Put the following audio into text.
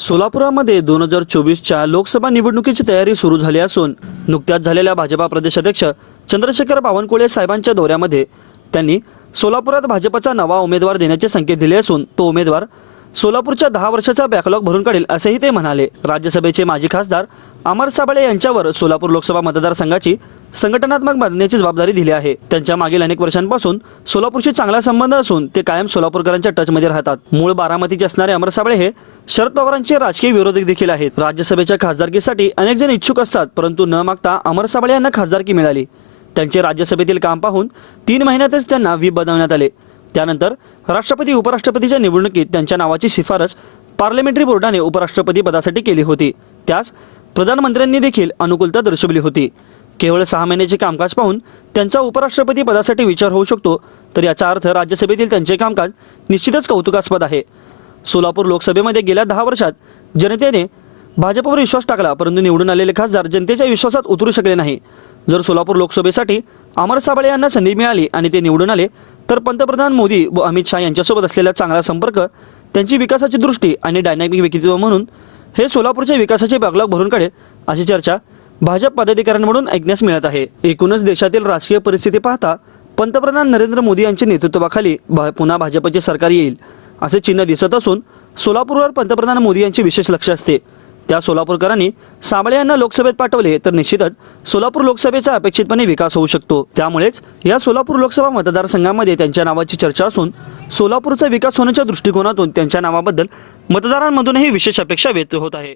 सोलापुरामध्ये दोन हजार चोवीसच्या लोकसभा निवडणुकीची तयारी सुरू झाली असून नुकत्याच झालेल्या भाजपा प्रदेशाध्यक्ष चंद्रशेखर बावनकुळे साहेबांच्या दौऱ्यामध्ये त्यांनी सोलापुरात भाजपचा नवा उमेदवार देण्याचे संकेत दिले असून तो उमेदवार सोलापूरच्या दहा वर्षाचा बॅकलॉग भरून काढेल असेही ते म्हणाले. राज्यसभेचे माजी खासदार अमर साबळे यांच्यावर सोलापूर लोकसभा मतदारसंघाची संघटनात्मक बांधण्याची जबाबदारी दिली आहे. त्यांच्या मागील अनेक वर्षांपासून सोलापूरशी चांगला संबंध असून ते कायम सोलापूरकरांच्या टचमध्ये राहतात. मूळ बारामतीचे असणारे अमर साबळे हे शरद पवारांचे राजकीय विरोधक देखील आहेत. राज्यसभेच्या खासदारकीसाठी अनेक जण इच्छुक असतात परंतु न मागता अमर साबळे यांना खासदारकी मिळाली. त्यांचे राज्यसभेतील काम पाहून तीन महिन्यातच त्यांना व्हीप बनवण्यात आले. त्यानंतर राष्ट्रपती उपराष्ट्रपतीच्या निवडणुकीत त्यांच्या नावाची शिफारस पार्लमेंटरी बोर्डाने उपराष्ट्रपती पदासाठी केली होती. त्यास प्रधानमंत्र्यांनी देखील अनुकूलता दर्शवली होती. केवळ सहा महिन्याचे कामकाज पाहून त्यांचा उपराष्ट्रपती पदासाठी विचार होऊ शकतो तर याचा अर्थ राज्यसभेतील त्यांचे कामकाज निश्चितच कौतुकास्पद आहे. सोलापूर लोकसभेमध्ये गेल्या दहा वर्षात जनतेने भाजपवर विश्वास टाकला परंतु निवडून आलेले खासदार जनतेच्या विश्वासात उतरू शकले नाही. जर सोलापूर लोकसभेसाठी अमर साबळे यांना संधी मिळाली आणि ते निवडून आले तर पंतप्रधान मोदी व अमित शहा यांच्यासोबत असलेला चांगला संपर्क त्यांची विकासाची दृष्टी आणि डायनॅमिक व्यक्तित्व म्हणून हे सोलापूरच्या विकासाचे बॅकलॉग भरून काढेल अशी चर्चा भाजप पदाधिकाऱ्यांकडून ऐकण्यास मिळत आहे. एकूणच देशातील राजकीय परिस्थिती पाहता पंतप्रधान नरेंद्र मोदी यांच्या नेतृत्वाखाली भा- पुन्हा भाजपचे सरकार येईल असे चिन्ह दिसत असून सोलापूरवर पंतप्रधान मोदी यांचे विशेष लक्ष असते. त्या सोलापूरकरांनी साबळे यांना लोकसभेत पाठवले तर निश्चितच सोलापूर लोकसभेचा अपेक्षितपणे विकास होऊ शकतो. त्यामुळेच या सोलापूर लोकसभा मतदारसंघामध्ये त्यांच्या नावाची चर्चा असून सोलापूरचा विकास होण्याच्या दृष्टिकोनातून त्यांच्या नावाबद्दल मतदारांमधूनही विशेष अपेक्षा व्यक्त होत आहे.